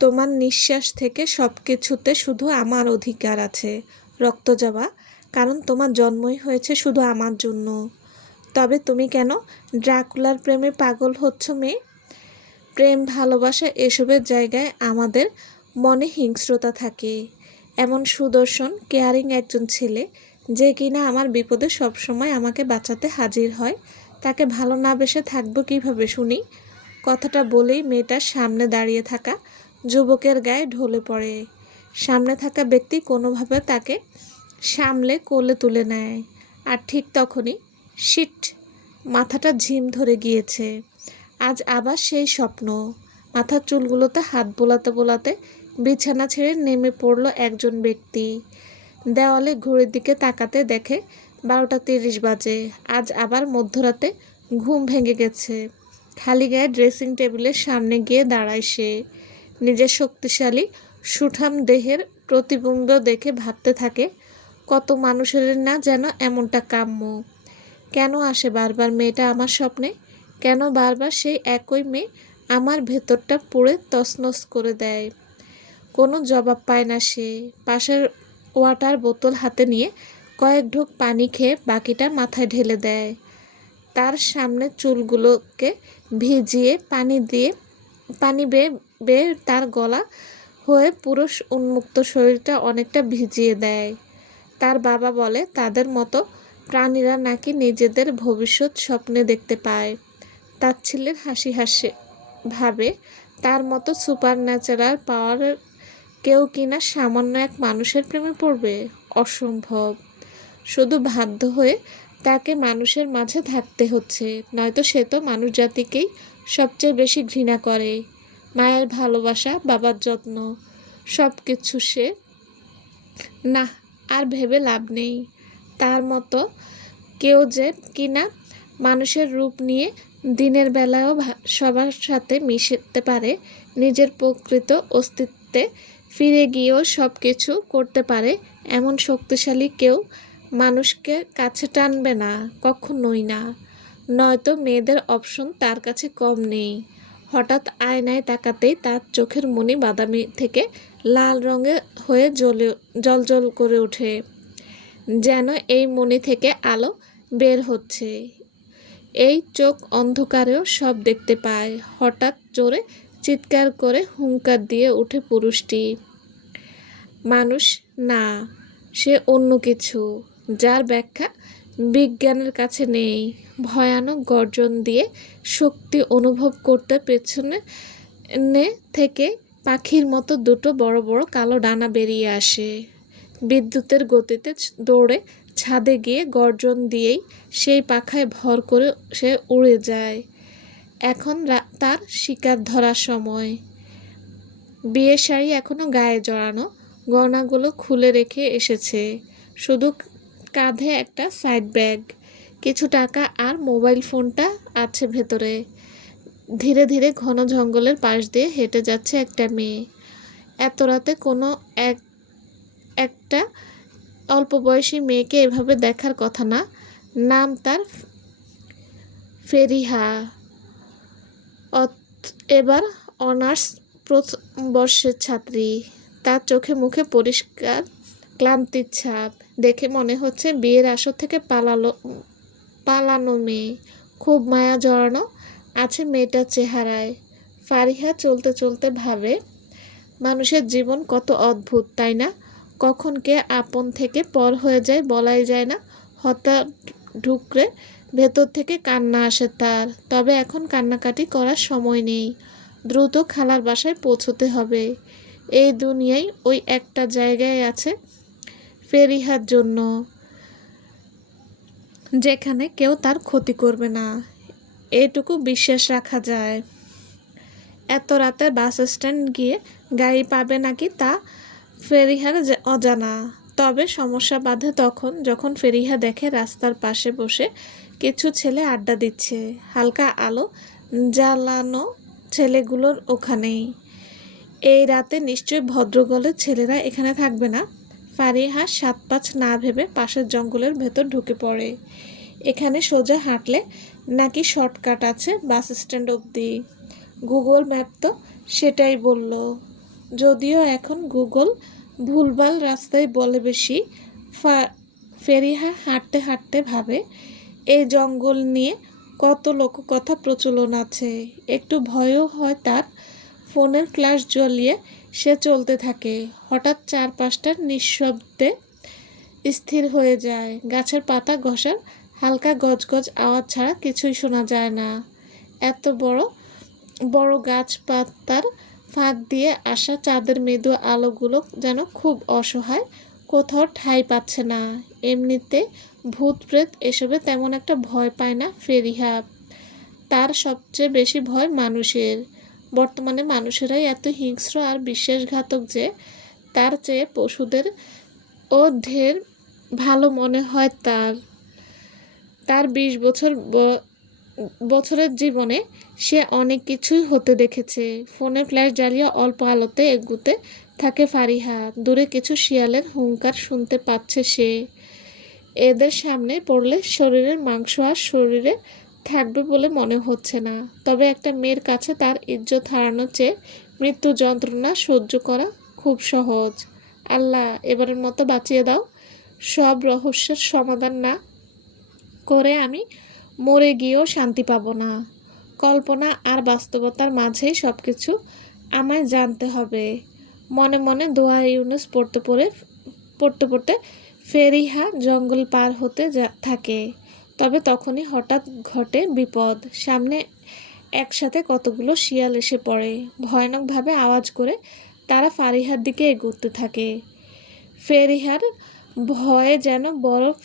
তোমার নিঃশ্বাস থেকে সব কিছুতে শুধু আমার অধিকার আছে, রক্তজবা, কারণ তোমার জন্মই হয়েছে শুধু আমার জন্য। তবে তুমি কেন ড্রাকুলার প্রেমে পাগল হচ্ছ মেয়ে? প্রেম, ভালোবাসা এসবের জায়গায় আমাদের মনে হিংস্রতা থাকে। এমন সুদর্শন, কেয়ারিং একজন ছেলে, যে কিনা আমার বিপদে সবসময় আমাকে বাঁচাতে হাজির হয়, তাকে ভালো না বেসে থাকবো কীভাবে শুনি? কথাটা বলেই মেয়েটার সামনে দাঁড়িয়ে থাকা যুবকের গায়ে ঢলে পড়ে। সামনে থাকা ব্যক্তি কোনোভাবে তাকে সামলে কোলে তুলে নেয়। আর ঠিক তখনই শিট, মাথাটা ঝিম ধরে গিয়েছে। আজ আবার সেই স্বপ্ন। মাথার চুলগুলোতে হাত বোলাতে বোলাতে বিছানা ছেড়ে নেমে পড়ল একজন ব্যক্তি। দেওয়ালে ঘড়ির দিকে তাকাতে দেখে 12:30 বাজে। আজ আবার মধ্যরাতে ঘুম ভেঙে গেছে। খালি গায়ে ড্রেসিং টেবিলের সামনে গিয়ে দাঁড়ায় সে। নিজের শক্তিশালী সুঠাম দেহের প্রতিবিম্ব দেখে ভাবতে থাকে, কত মানুষের না যেন এমনটা কাম্য। কেন আসে বারবার মেয়েটা আমার স্বপ্নে? কেন বারবার সেই একই মেয়ে আমার ভেতরটা পুড়ে তছনছ করে দেয়? কোনো জবাব পায় না সে। পাশের ওয়াটার বোতল হাতে নিয়ে কয়েক ঢোক পানি খেয়ে বাকিটা মাথায় ঢেলে দেয়। তার সামনে চুলগুলোকে ভিজিয়ে পানি বেয়ে বেয়ে তার গলা হয়ে পুরো উন্মুক্ত শরীরটা অনেকটা ভিজিয়ে দেয়। তার বাবা বলে তাদের মতো প্রাণীরা নাকি নিজেদের ভবিষ্যৎ স্বপ্নে দেখতে পায়। তাচ্ছিল্যের হাসি হাসে ভাবে, তার মতো সুপার ন্যাচারাল পাওয়ারের কেউ কিনা সামান্য এক মানুষের প্রেমে পড়বে? অসম্ভব। শুধু বাধ্য হয়ে তাকে মানুষের মাঝে থাকতে হচ্ছে, নয়তো সে তো মানুষ জাতিকেই সবচেয়ে বেশি ঘৃণা করে। মায়ের ভালোবাসা, বাবার যত্ন, সব কিছু সে না, আর ভেবে লাভ নেই। তার মতো কেউ যে কিনা মানুষের রূপ নিয়ে দিনের বেলায়ও সবার সাথে মিশতে পারে, নিজের প্রকৃত অস্তিত্বে ফিরে গিয়েও সব কিছু করতে পারে, এমন শক্তিশালী কেউ মানুষকে কাছে টানবে না, কখনোই না। নয়তো মেয়েদের অপশন তার কাছে কম নেই। হঠাৎ আয়নায় তাকাতেই তার চোখের মণি বাদামি থেকে লাল রঙে হয়ে জ্বলজ্বল করে ওঠে, যেন এই মণি থেকে আলো বের হচ্ছে। এই চোখ অন্ধকারেও সব দেখতে পায়। হঠাৎ জোরে চিৎকার করে হুঙ্কার দিয়ে ওঠে পুরুষটি। মানুষ না, সে অন্য কিছু, যার ব্যাখ্যা বিজ্ঞানের কাছে নেই। ভয়ানক গর্জন দিয়ে শক্তি অনুভব করতে পেছনে থেকে পাখির মতো দুটো বড় বড় কালো ডানা বেরিয়ে আসে। বিদ্যুতের গতিতে দৌড়ে ছাদে গিয়ে গর্জন দিয়েই সেই পাখায় ভর করে সে উড়ে যায়। এখন তার শিকার ধরার সময়। বিয়ের শাড়ি এখনো গায়ে জড়ানো, গয়নাগুলো খুলে রেখে এসেছে, শুধু কাঁধে একটা সাইড ব্যাগ, কিছু টাকা আর মোবাইল ফোনটা আছে ভেতরে। ধীরে ধীরে ঘন জঙ্গলের পাশ দিয়ে হেঁটে যাচ্ছে একটা মেয়ে। এত রাতে কোনো একটা অল্প বয়সী মেয়েকে এভাবে দেখার কথা না। নাম তার ফেরিহা। এবার অনার্স প্রথম বর্ষের ছাত্রী। তার চোখে মুখে পরিষ্কার ক্লান্তির ছাপ। দেখে মনে হচ্ছে বিয়ের আসর থেকে পালানো মেয়ে। খুব মায়া জড়ানো আছে মেয়েটার চেহারায়। ফারিহা চলতে চলতে ভাবে, মানুষের জীবন কত অদ্ভুত, তাই না? কখন কে আপন থেকে পর হয়ে যায় বলাই যায় না। হঠাৎ ঢুকরে ভেতর থেকে কান্না আসে তার। তবে এখন কান্নাকাটি করার সময় নেই। দ্রুত খালার বাসায় পৌঁছতে হবে। এই দুনিয়ায় ওই একটা জায়গায় আছে ফেরিহার জন্য, যেখানে কেউ তার ক্ষতি করবে না, এটুকু বিশ্বাস রাখা যায়। এত রাতে বাস স্ট্যান্ড গিয়ে গাড়ি পাবে নাকি তা ফেরিহার অজানা। তবে সমস্যা বাধে তখন, যখন ফেরিহা দেখে রাস্তার পাশে বসে কিছু ছেলে আড্ডা দিচ্ছে। হালকা আলো জ্বালানো ছেলেগুলোর ওখানেই। এই রাতে নিশ্চয়ই ভদ্রগলের ছেলেরা এখানে থাকবে না। ফারিহা 7-5 না ভেবে পাশের জঙ্গলের ভেতর ঢুকে পড়ে। এখানে সোজা হাঁটলে নাকি শর্টকাট আছে বাস স্ট্যান্ড অবধি। গুগল ম্যাপ তো সেটাই বলল। যদিও এখন গুগল ভুলভাল রাস্তায় বলে বেশি। ফেরিহা হাঁটতে হাঁটতে ভাবে, এই জঙ্গল নিয়ে কত লোককথা প্রচলন আছে। একটু ভয়ও হয় তার। ফোনের ফ্ল্যাশ জ্বলিয়ে সে চলতে থাকে। হঠাৎ চারপাশটা নিঃশব্দে স্থির হয়ে যায়। গাছের পাতা ঘষার হালকা গজগজ আওয়াজ ছাড়া কিছুই শোনা যায় না। এত বড় বড় গাছপাতার ফাঁক দিয়ে আসা চাঁদের মৃদু আলোগুলো যেন খুব অসহায়, কোথাও ঠাঁই পাচ্ছে না। এমনিতে ভূত প্রেত এসবে তেমন একটা ভয় পায় না ফেরিহা। তার সবচেয়ে বেশি ভয় মানুষের। বর্তমানে মানুষেরাই এত হিংস্র আর বিশ্বাসঘাতক যে তার চেয়ে পশুদের ও ঢের ভালো মনে হয় তার। তার ২০ বছরের জীবনে সে অনেক কিছুই হতে দেখেছে। ফোনে ফ্ল্যাশ জ্বালিয়ে অল্প আলোতে এগুতে থাকে ফারিহা। দূরে কিছু শিয়ালের হুংকার শুনতে পাচ্ছে সে। এদের সামনে পড়লে শরীরের মাংস আর শরীরে থাকবে বলে মনে হচ্ছে না। তবে একটা মেয়ের কাছে তার ইজ্জত হারানোর চেয়ে মৃত্যু যন্ত্রণা সহ্য করা খুব সহজ। আল্লাহ, এবারের মতো বাঁচিয়ে দাও। সব রহস্যের সমাধান না করে আমি মরে গিয়েও শান্তি পাবো না। কল্পনা আর বাস্তবতার মাঝেই সব কিছু আমায় জানতে হবে। মনে মনে দোয়া ইউনুস পড়তে পড়তে ফেরিহা জঙ্গল পার হতে থাকে। তবে তখনই হঠাৎ ঘটে বিপদ। সামনে একসাথে কতগুলো শিয়াল এসে পড়ে। ভয়ানকভাবে আওয়াজ করে তারা ফারিহার দিকে এগোতে থাকে। ফেরিহার ভয়ে যেন বরফ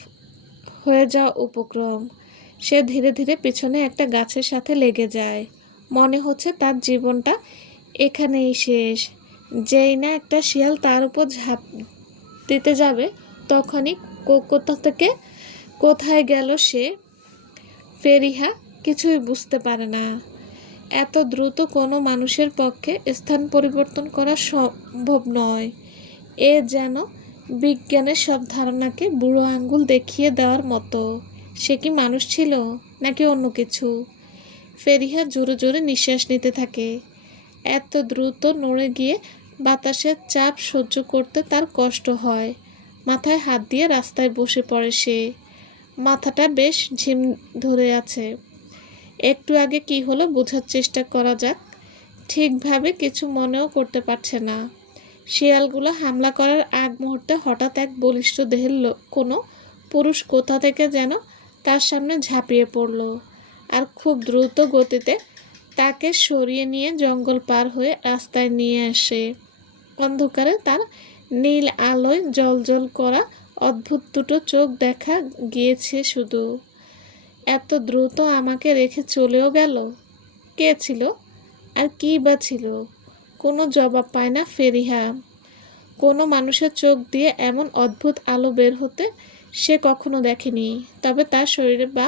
হয়ে যাওয়া উপক্রম। সে ধীরে ধীরে পিছনে একটা গাছের সাথে লেগে যায়। মনে হচ্ছে তার জীবনটা এখানেই শেষ। যেই না একটা শিয়াল তার উপর ঝাঁপ দিতে যাবে, তখনই কোথা থেকে কোথায় গেল সে। ফেরিহা কিছুই বুঝতে পারে না। এত দ্রুত কোনো মানুষের পক্ষে স্থান পরিবর্তন করা সম্ভব নয়। এ যেন বিজ্ঞানের সব ধারণাকে বুড়ো আঙ্গুল দেখিয়ে দেওয়ার মতো। সে কি মানুষ ছিল নাকি অন্য কিছু? ফেরিহা জোরে জোরে নিঃশ্বাস নিতে থাকে। এত দ্রুত নড়ে গিয়ে বাতাসের চাপ সহ্য করতে তার কষ্ট হয়। মাথায় হাত দিয়ে রাস্তায় বসে পড়ে সে। মাথাটা বেশ ঝিম ধরে আছে। একটু আগে কি হলো বোঝার চেষ্টা করা যাক। ঠিকভাবে কিছু মনেও করতে পারছে না। শিয়ালগুলো হামলা করার আগ মুহূর্তে হঠাৎ এক বলিষ্ঠ দেহের কোনো পুরুষ কোথা থেকে যেন তার সামনে ঝাঁপিয়ে পড়ল আর খুব দ্রুত গতিতে তাকে সরিয়ে নিয়ে জঙ্গল পার হয়ে রাস্তায় নিয়ে আসে। অন্ধকারে তার নীল আলোয় জ্বলজ্বল করা অদ্ভুত দুটো চোখ দেখা গিয়েছে শুধু। এত দ্রুত আমাকে রেখে চলেও গেল। কে ছিল আর কী বা ছিল? কোনো জবাব পায় না ফেরিহা। কোনো মানুষের চোখ দিয়ে এমন অদ্ভুত আলো বের হতে সে কখনো দেখেনি। তবে তার শরীরে বা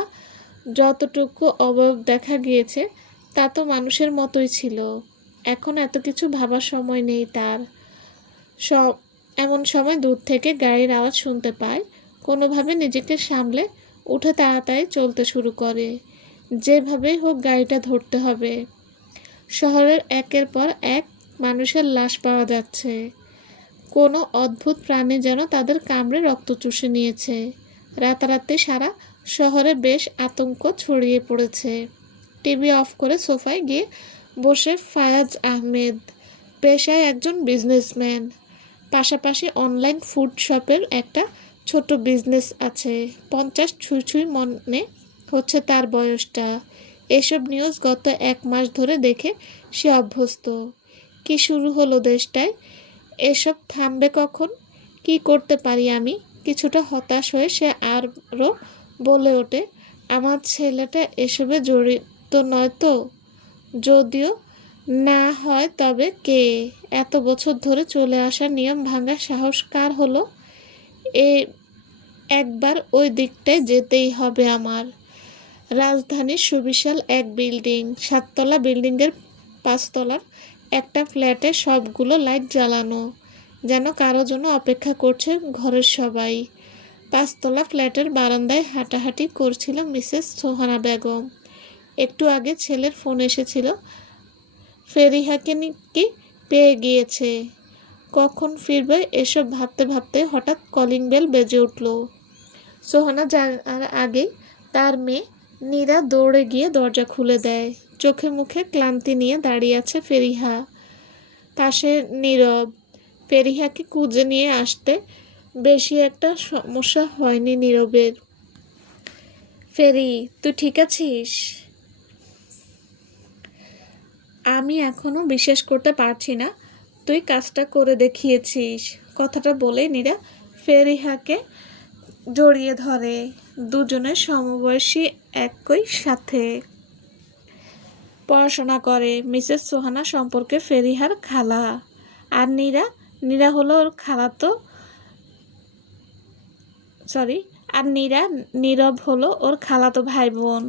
যতটুকু অবয়ব দেখা গিয়েছে তা তো মানুষের মতোই ছিল। এখন এত কিছু ভাবার সময় নেই তার। সব এমন সময় দূর থেকে গাড়ির আওয়াজ শুনতে পায়। কোনোভাবে নিজেকে সামলে উঠে তাড়াতাড়ি চলতে শুরু করে। যেভাবেই হোক গাড়িটা ধরতে হবে। শহরের একের পর এক মানুষের লাশ পাওয়া যাচ্ছে। কোনো অদ্ভুত প্রাণী যেন তাদের কামড়ে রক্ত চুষে নিয়েছে। রাতারাতি সারা শহরে বেশ আতঙ্ক ছড়িয়ে পড়েছে। টিভি অফ করে সোফায় গিয়ে বসে ফায়াজ আহমেদ। পেশায় একজন বিজনেসম্যান, পাশাপাশি অনলাইন ফুড শপের একটা ছোট বিজনেস আছে। 50 ছুঁই ছুঁই মনে হচ্ছে তার বয়সটা। এসব নিউজ গত 1 মাস ধরে দেখে সে অভ্যস্ত। কি শুরু হলো দেশটায়? এসব থামবে কখন? কি করতে পারি আমি? কিছুটা হতাশ হয়ে সে আরও বলে ওঠে, আমার ছেলেটা এসবে জড়িত নয় তো? যদিও না হয় তবে কে? এত বছর ধরে চলে আসা নিয়ম ভাঙার সাহস কার হলো? এ একবার ওই দিকটায় যেতেই হবে আমার। রাজধানীর সুবিশাল এক বিল্ডিং, 7 তলা বিল্ডিংয়ের 5 তলার একটা ফ্ল্যাটে সবগুলো লাইট জ্বালানো, যেন কারো জন্য অপেক্ষা করছে ঘরের সবাই। 5 তলা ফ্ল্যাটের বারান্দায় হাঁটাহাঁটি করছিল মিসেস সোহানা বেগম। একটু আগে ছেলের ফোন এসেছিল ফেরিহাকে কি পেয়ে গিয়েছে। কখন ফিরবে এসব ভাবতে ভাবতে হঠাৎ কলিং বেল বেজে উঠল। সোহানা যাওয়ার আগেই তার মেয়ে নীরা দৌড়ে গিয়ে দরজা খুলে দেয়। চোখে মুখে ক্লান্তি নিয়ে দাঁড়িয়ে আছে ফেরিহা, পাশে নীরব। ফেরিহাকে খুঁজে নিয়ে আসতে বেশি একটা সমস্যা হয়নি নীরবের। ফেরি, তুই ঠিক আছিস? আমি এখনো বিশ্বাস করতে পারছি না তুই কাজটা করে দেখিয়েছিস। কথাটা বলে নীরা ফেরিহাকে জড়িয়ে ধরে। দুজনের সমবয়সী, একই সাথে পড়াশোনা করে। মিসেস সোহানা সম্পর্কে ফেরিহার খালা। আর নীরা নীরা হলো ওর খালাতো আর নীরব হলো ওর খালাতো ভাই বোন।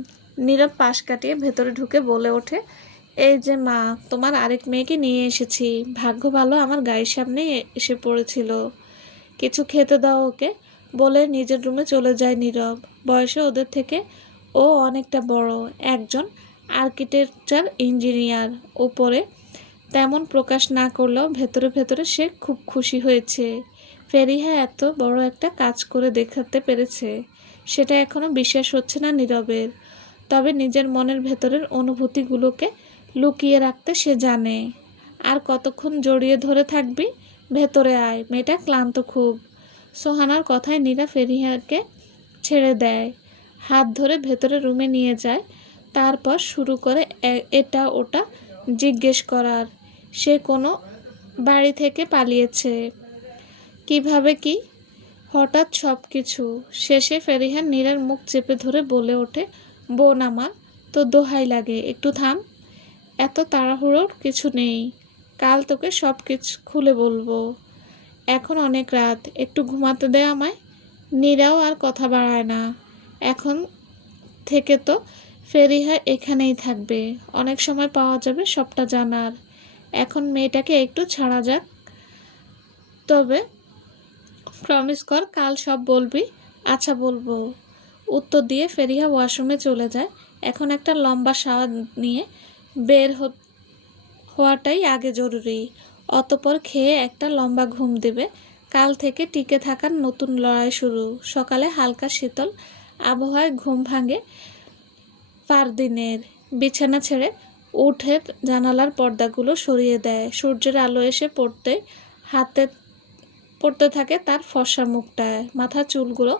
নীরব পাশ কাটিয়ে ভেতরে ঢুকে বলে ওঠে, এই যে মা, তোমার আরেক মেয়েকে নিয়ে এসেছি। ভাগ্য ভালো আমার গায়ের সামনে এসে পড়েছিল। কিছু খেতে দাও ওকে, বলে নিজের রুমে চলে যায় নীরব। বয়সে ওদের থেকে ও অনেকটা বড়, একজন আর্কিটেকচার ইঞ্জিনিয়ার। ওপরে তেমন প্রকাশ না করলেও ভেতরে ভেতরে সে খুব খুশি হয়েছে। ফেরিহা এত বড় একটা কাজ করে দেখাতে পেরেছে, সেটা এখনো বিশ্বাস হচ্ছে না নীরবের। তবে নিজের মনের ভেতরের অনুভূতিগুলোকে লুকিয়ে রাখতে সে জানে। আর কতক্ষণ জড়িয়ে ধরে থাকবি? ভেতরে আয়, মেয়েটা ক্লান্ত খুব। সোহানার কথায় নীরা ফেরিহাকে ছেড়ে দেয়, হাত ধরে ভেতরে রুমে নিয়ে যায়। তারপর শুরু করে এটা ওটা জিজ্ঞেস করার। সে কোনো বাড়ি থেকে পালিয়েছে, কিভাবে কি, হঠাৎ সব কিছু। শেষে ফেরিহা নীরার মুখ চেপে ধরে বলে ওঠে, বোন আমার, তো দোহাই লাগে, একটু থাম। এত তাড়াহুড়োর কিছু নেই, কাল তোকে সব কিছু খুলে বলবো। এখন অনেক রাত, একটু ঘুমাতে দে আমায়। নীরাও আর কথা বাড়ায় না। এখন থেকে তো ফেরিহা এখানেই থাকবে, অনেক সময় পাওয়া যাবে সবটা জানার। এখন মেয়েটাকে একটু ছাড়া যাক। তবে প্রমিস কর কাল সব বলবি। আচ্ছা বলবো, উত্তর দিয়ে ফেরিহা ওয়াশরুমে চলে যায়। এখন একটা লম্বা শাওয়ার নিয়ে বের হওয়াটাই আগে জরুরি। অতঃপর খেয়ে একটা লম্বা ঘুম দেবে। কাল থেকে টিকে থাকার নতুন লড়াই শুরু। সকালে হালকা শীতল আবহাওয়ায় ঘুম ভাঙে ফারদিনের। বিছানা ছেড়ে উঠে জানালার পর্দাগুলো সরিয়ে দেয়। সূর্যের আলো এসে পড়তে থাকে তার ফর্সা মুখটায়। মাথার চুলগুলো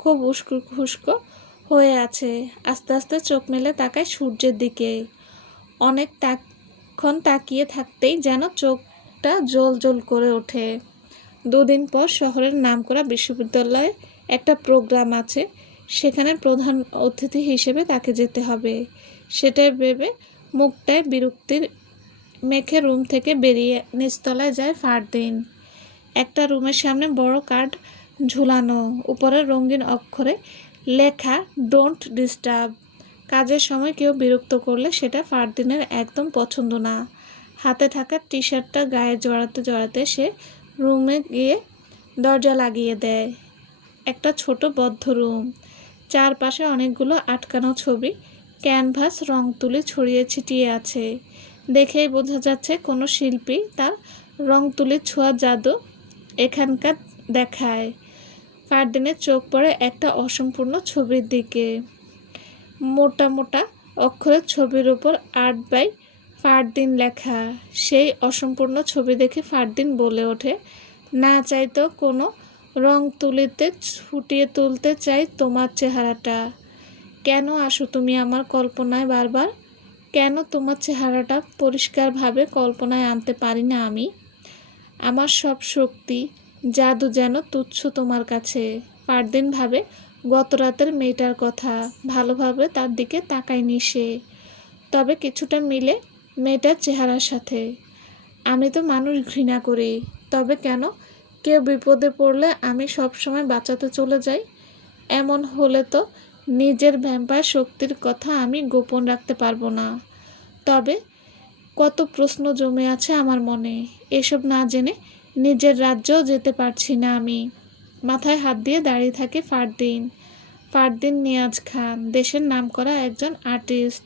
খুব উস্কো খুস্কো হয়ে আছে। আস্তে আস্তে চোখ মেলে তাকায় সূর্যের দিকে। অনেকক্ষণ তাকিয়ে থাকতেই যেন চোখটা জ্বল জ্বল করে ওঠে। দুদিন পর শহরের নামকরা বিশ্ববিদ্যালয়ে একটা প্রোগ্রাম আছে, সেখানে প্রধান অতিথি হিসেবে তাকে যেতে হবে। সেটাই ভেবে মুখটায় বিরক্তির মেখে রুম থেকে বেরিয়ে নিচতলায় যায় ফারদিন। একটা রুমের সামনে বড় কার্ড ঝুলানো, উপরে রঙিন অক্ষরে লেখা ডোন্ট ডিস্টার্ব। কাজের সময় কেউ বিরক্ত করলে সেটা ফারদিনের একদম পছন্দ না। হাতে থাকা টি শার্টটা গায়ে জড়াতে জড়াতে সে রুমে গিয়ে দরজা লাগিয়ে দেয়। একটা ছোট বদ্ধ রুম, চারপাশে অনেকগুলো আটকানো ছবি, ক্যানভাস, রং তুলি ছড়িয়ে ছিটিয়ে আছে। দেখেই বোঝা যাচ্ছে কোনো শিল্পী তার রং তুলির ছোঁয়া জাদু এখানকার দেখায়। ফারদিনের চোখ পড়ে একটা অসম্পূর্ণ ছবির দিকে। মোটা মোটা অক্ষরে ছবির উপর আর্ট বাই ফারদিন লেখা। সেই অসম্পূর্ণ ছবি দেখে ফারদিন বলে ওঠে, না চাইতেও কোনো রং তুলিতে ফুটিয়ে তুলতে চাই তোমার চেহারাটা। কেন আসো তুমি আমার কল্পনায় বারবার? কেন তোমার চেহারাটা পরিষ্কারভাবে কল্পনায় আনতে পারি না আমি? আমার সব শক্তি, জাদু যেন তুচ্ছ তোমার কাছে। ফারদিন ভাবে গত রাতের মেয়েটার কথা, ভালোভাবে তার দিকে তাকায়নি সে, তবে কিছুটা মিলে মেয়েটার চেহারার সাথে। আমি তো মানুষ ঘৃণা করি, তবে কেন কেউ বিপদে পড়লে আমি সব সময় বাঁচাতে চলে যাই? এমন হলে তো নিজের ভ্যাম্পায়ার শক্তির কথা আমি গোপন রাখতে পারবো না। তবে কত প্রশ্ন জমে আছে আমার মনে, এসব না জেনে নিজের রাজ্যেও যেতে পারছি না আমি। মাথায় হাত দিয়ে দাঁড়িয়ে থাকে ফারদিন নিয়াজ খান, দেশের নামকরা একজন আর্টিস্ট,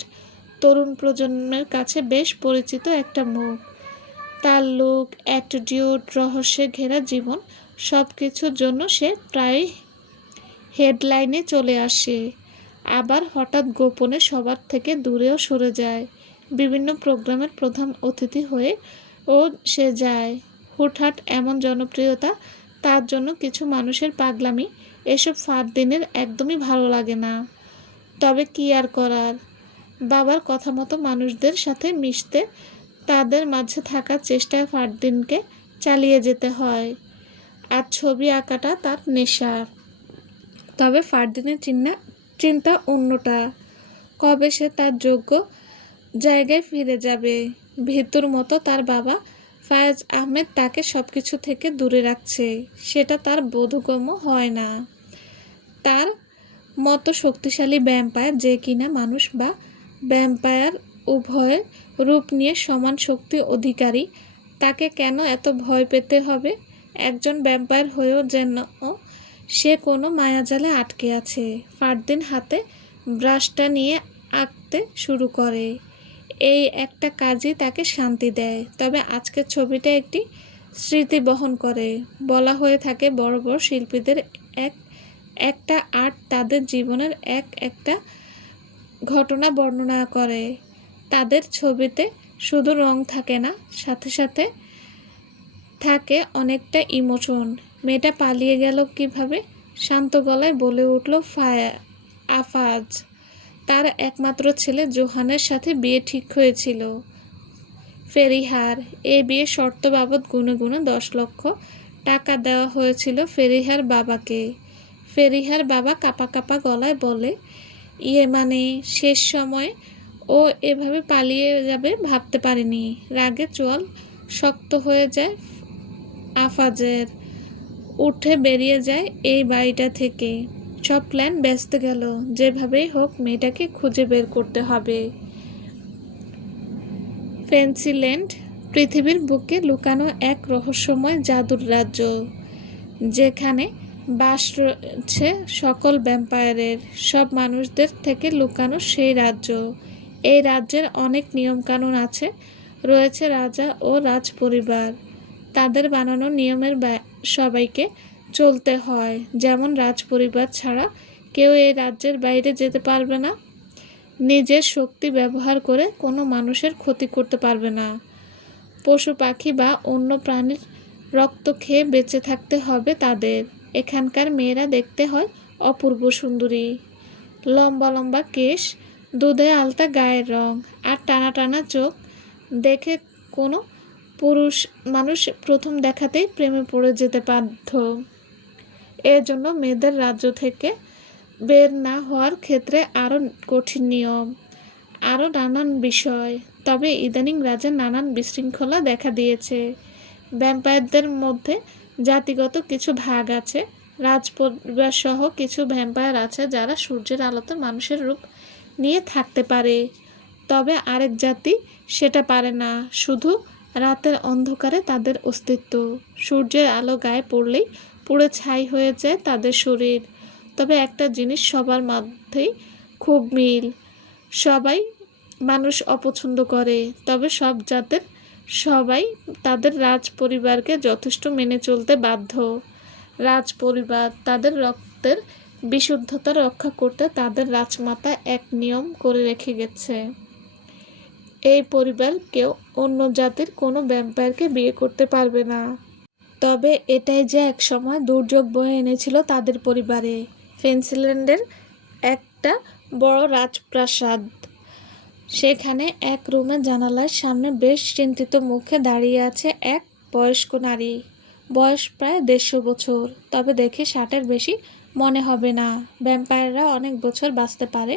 তরুণ প্রজন্মের কাছে বেশ পরিচিত একটা মুখ। তার লুক, অ্যাটিটিউড, রহস্যে ঘেরা জীবন, সব কিছুর জন্য সে প্রায়ই হেডলাইনে চলে আসে। আবার হঠাৎ গোপনে সবার থেকে দূরেও সরে যায়। বিভিন্ন প্রোগ্রামের প্রধান অতিথি হয়ে ও সে যায়। হুটহাট এমন জনপ্রিয়তা, তার জন্য কিছু মানুষের পাগলামি, এসব ফারদিনের একদমই ভালো লাগে না। তবে কি আর করার, বাবার কথা মতো মানুষদের সাথে মিশতে, তাদের মাঝে থাকার চেষ্টায় ফারদিনকে চালিয়ে যেতে হয়। আর ছবি আঁকাটা তার নেশা। তবে ফারদিনের চিন্তা অন্যটা, কবে সে তার যোগ্য জায়গায় ফিরে যাবে। ভীতুর মতো তার বাবা ফায়াজ আহমেদ তাকে সব কিছু থেকে দূরে রাখছে, সেটা তার বোধগম্য হয় না। তার মতো শক্তিশালী ভ্যাম্পায়ার, যে কিনা মানুষ বা ভ্যাম্পায়ার উভয়ের রূপ নিয়ে সমান শক্তি অধিকারী, তাকে কেন এত ভয় পেতে হবে? একজন ভ্যাম্পায়ার হয়েও যেন সে কোনো মায়াজালে আটকে আছে। ফারদিন হাতে ব্রাশটা নিয়ে আঁকতে শুরু করে। এই একটা কাজই তাকে শান্তি দেয়। তবে আজকের ছবিটা একটি স্মৃতি বহন করে। বলা হয়ে থাকে বড় বড় শিল্পীদের একটা আর্ট তাদের জীবনের একটা ঘটনা বর্ণনা করে। তাদের ছবিতে শুধু রং থাকে না, সাথে সাথে থাকে অনেকটা ইমোশন। মেয়েটা পালিয়ে গেল কিভাবে? শান্ত গলায় বলে উঠল আফাজ। তার একমাত্র ছেলে জোহানের সাথে বিয়ে ঠিক হয়েছিল ফেরিহার। এই বিয়ে শর্ত বাবদ গুনে গুনে 10 লক্ষ টাকা দেওয়া হয়েছিল ফেরিহার বাবাকে। ফেরিহার বাবা কাঁপা কাঁপা গলায় বলে, মানে শেষ সময় ও এভাবে পালিয়ে যাবে ভাবতে পারিনি। রাগে চোয়াল শক্ত হয়ে যায় আফাজের। উঠে বেরিয়ে যায় এই বাড়িটা থেকে। সব প্ল্যান ব্যস্ত গেল। যেভাবেই হোক মেয়েটাকে খুঁজে বের করতে হবে। ফেন্সিল্যান্ড পৃথিবীর বুকে লুকানো এক রহস্যময় জাদুর রাজ্য, যেখানে বাস রয়েছে সকল ভ্যাম্পায়ারের, সব মানুষদের থেকে লুকানো সেই রাজ্য। এই রাজ্যের অনেক নিয়মকানুন আছে। রয়েছে রাজা ও রাজ পরিবার, তাদের বানানো নিয়মের সবাইকে চলতে হয়। যেমন রাজ পরিবার ছাড়া কেউ এই রাজ্যের বাইরে যেতে পারবে না। নিজের শক্তি ব্যবহার করে কোনো মানুষের ক্ষতি করতে পারবে না। পশু পাখি বা অন্য প্রাণীর রক্ত খেয়ে বেঁচে থাকতে হবে তাদের। এখানকার মেয়েরা দেখতে হয় অপূর্ব সুন্দরী, লম্বা লম্বা কেশ, দুধে আলতা গায়ের রং, আর টানা টানা চোখ। দেখে কোনো পুরুষ মানুষ প্রথম দেখাতেই প্রেমে পড়ে যেতে বাধ্য। এর জন্য মেয়েদের রাজ্য থেকে বের না হওয়ার ক্ষেত্রে আরও কঠিন নিয়ম, আরও নানান বিষয়। তবে ইদানিং রাজ্যে নানান বিশৃঙ্খলা দেখা দিয়েছে। ভ্যাম্পায়ারদের মধ্যে জাতিগত কিছু ভাগ আছে। রাজপরিবার সহ কিছু ভ্যাম্পায়ার আছে যারা সূর্যের আলোতে মানুষের রূপ নিয়ে থাকতে পারে। তবে আরেক জাতি সেটা পারে না। শুধু রাতের অন্ধকারে তাদের অস্তিত্ব। সূর্যের আলো গায়ে পড়লেই পুড়ে ছাই হয়ে যায় তাদের শরীর। তবে একটা জিনিস সবার মধ্যেই খুব মিল, সবাই মানুষ অপছন্দ করে। তবে সব জাতের সবাই তাদের রাজ পরিবারকে যথেষ্ট মেনে চলতে বাধ্য। রাজ পরিবার তাদের রক্তের বিশুদ্ধতা রক্ষা করতে তাদের রাজমাতা এক নিয়ম করে রেখে গেছে। এই পরিবার কেউ অন্য জাতির কোনো ভ্যাম্পায়ারকে বিয়ে করতে পারবে না। তবে এটাই যে একসময় দুর্যোগ বয়ে এনেছিল তাদের পরিবারে। ফেন্সিল্যান্ডের একটা বড় রাজপ্রাসাদ, সেখানে এক রুমে জানালার সামনে বেশ চিন্তিত মুখে দাঁড়িয়ে আছে এক বয়স্ক নারী। বয়স প্রায় 150 বছর, তবে দেখে 60-এর বেশি মনে হবে না। ভ্যাম্পায়াররা অনেক বছর বাঁচতে পারে।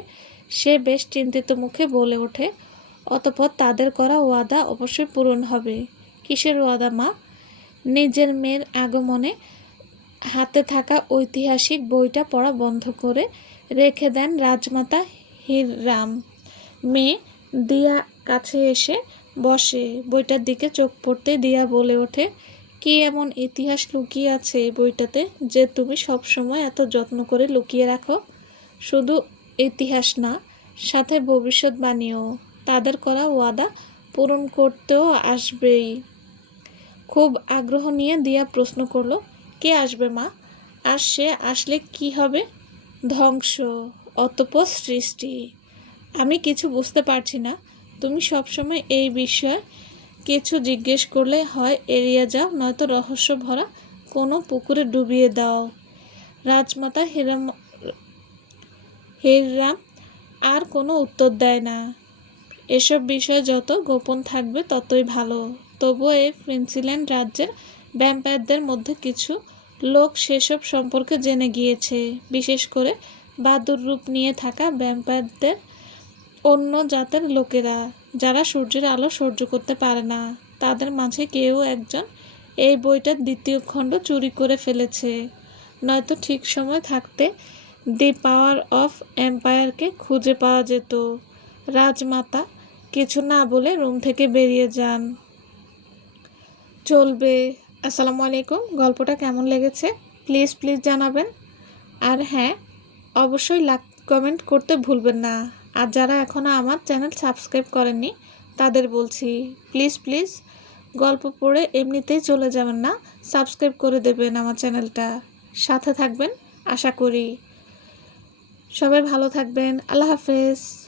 সে বেশ চিন্তিত মুখে বলে ওঠে, অতঃপর তাদের করা ওয়াদা অবশ্যই পূরণ হবে। কিসের ওয়াদা মা? নিজের মেয়ের আগমনে হাতে থাকা ঐতিহাসিক বইটা পড়া বন্ধ করে রেখে দেন রাজমাতা হিররাম। মেয়ে দিয়া কাছে এসে বসে। বইটার দিকে চোখ পড়তে দিয়া বলে ওঠে, কি এমন ইতিহাস লুকিয়ে আছে এই বইটাতে যে তুমি সবসময় এত যত্ন করে লুকিয়ে রাখো? শুধু ইতিহাস না, সাথে ভবিষ্যৎবাণীও। তাদের করা ওয়াদা পূরণ করতেও আসবেই। খুব আগ্রহ নিয়ে দিয়া প্রশ্ন করলো, কে আসবে মা? আর সে আসলে কি হবে? ধ্বংস, অতঃপর সৃষ্টি। আমি কিছু বুঝতে পারছি না। তুমি সবসময় এই বিষয়ে কিছু জিজ্ঞেস করলে হয় এড়িয়ে যাও, নয়তো রহস্য ভরা কোনো পুকুরে ডুবিয়ে দাও। রাজমাতা হিররাম আর কোনো উত্তর দেয় না। এসব বিষয় যত গোপন থাকবে ততই ভালো। তবুও এই ফিনসিল্যান্ড রাজ্যের ভ্যাম্পায়ারদের মধ্যে কিছু লোক সেসব সম্পর্কে জেনে গিয়েছে, বিশেষ করে বাদুর রূপ নিয়ে থাকা ভ্যাম্পায়ারদের অন্য জাতের লোকেরা, যারা সূর্যের আলো সহ্য করতে পারে না। তাদের মাঝে কেউ একজন এই বইটার দ্বিতীয় খণ্ড চুরি করে ফেলেছে, নয়তো ঠিক সময় থাকতে দি পাওয়ার অফ এম্পায়ারকে খুঁজে পাওয়া যেত। রাজমাতা কিছু না বলে রুম থেকে বেরিয়ে যান। চলবে। আসসালামু আলাইকুম। গল্পটা কেমন লেগেছে প্লিজ প্লিজ জানাবেন। আর হ্যাঁ, অবশ্যই লাইক কমেন্ট করতে ভুলবেন না। আর যারা এখনও আমার চ্যানেল সাবস্ক্রাইব করেননি তাদের বলছি, প্লিজ প্লিজ গল্প পড়ে এমনিতেই চলে যাবেন না, সাবস্ক্রাইব করে দেবেন আমার চ্যানেলটা, সাথে থাকবেন আশা করি। সবাই ভালো থাকবেন। আল্লাহ হাফেজ।